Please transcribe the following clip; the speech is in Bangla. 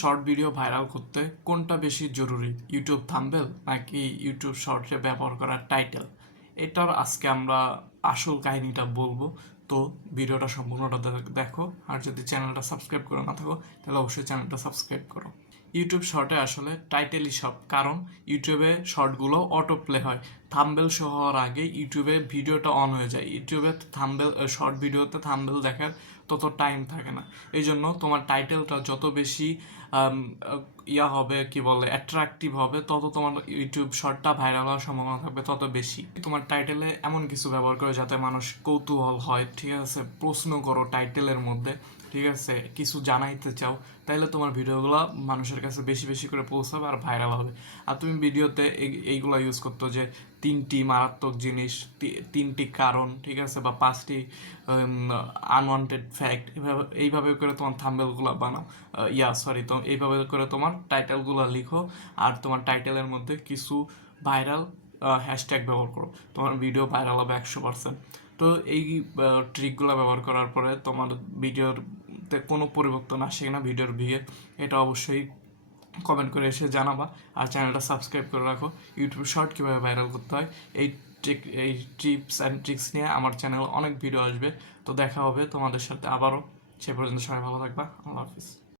শর্ট ভিডিও ভাইরাল করতে কোনটা বেশি জরুরি, ইউটিউব থাম্বনেল নাকি ইউটিউব শর্টসে ব্যবহার করা টাইটেল? এটার আজকে আমরা আসল কাহিনীটা বলবো। তো ভিডিওটা সম্পূর্ণটা দেখো, আর যদি চ্যানেলটা সাবস্ক্রাইব করে না থাকো তাহলে অবশ্যই চ্যানেলটা সাবস্ক্রাইব করো। ইউটিউব শর্টে আসলে টাইটেলই সব, কারণ ইউটিউবে শর্টগুলো অটো প্লে হয়। থাম্বনেল শো হওয়ার আগে ইউটিউবে ভিডিওটা অন হয়ে যায়। ইউটিউবে থাম্বনেল শর্ট ভিডিওতে থাম্বনেল দেখার তত টাইম থাকে না। এই জন্য তোমার টাইটেলটা যত বেশি হবে, কি বলে, অ্যাট্রাকটিভ হবে, তত তোমার ইউটিউব শর্টটা ভাইরাল হওয়ার সম্ভাবনা থাকবে তত বেশি। তোমার টাইটেলে এমন কিছু ব্যবহার করো যাতে মানুষ কৌতূহল হয়, ঠিক আছে, প্রশ্ন করো টাইটেলের মধ্যে, ঠিক আছে, কিছু জানাইতে চাও, তাইলে তোমার ভিডিওগুলো মানুষের কাছে বেশি বেশি করে পৌঁছাবে আর ভাইরাল হবে। আর তুমি ভিডিওতে এইগুলো ইউজ করতো যে 3টি মারাত্মক জিনিস, 3টি কারণ, ঠিক আছে, বা 5টি আনওয়ান্টেড ফ্যাক্ট, এইভাবে করে তোমার থাম্বনেলগুলো বানাও, তো এইভাবে করে তোমার টাইটেলগুলো লিখো। আর তোমার টাইটেলের মধ্যে কিছু ভাইরাল হ্যাশট্যাগ ব্যবহার করো, তোমার ভিডিও ভাইরাল হবে 100%। তো এই ট্রিকগুলো ব্যবহার করার পরে তোমার ভিডিওতে কোনো পরিবর্তন আসে কিনা, ভিডিওর ভিউয়ে, এটা অবশ্যই কমেন্ট করে এসে জানাবা। আর চ্যানেলটা সাবস্ক্রাইব করে রাখো। ইউটিউব শর্ট কীভাবে ভাইরাল করতে হয় এই টিপস অ্যান্ড ট্রিক্স নিয়ে আমার চ্যানেল অনেক ভিডিও আসবে। তো দেখা হবে তোমাদের সাথে আবারও। সে পর্যন্ত সবাই ভালো থাকবা। আল্লাহ হাফিজ।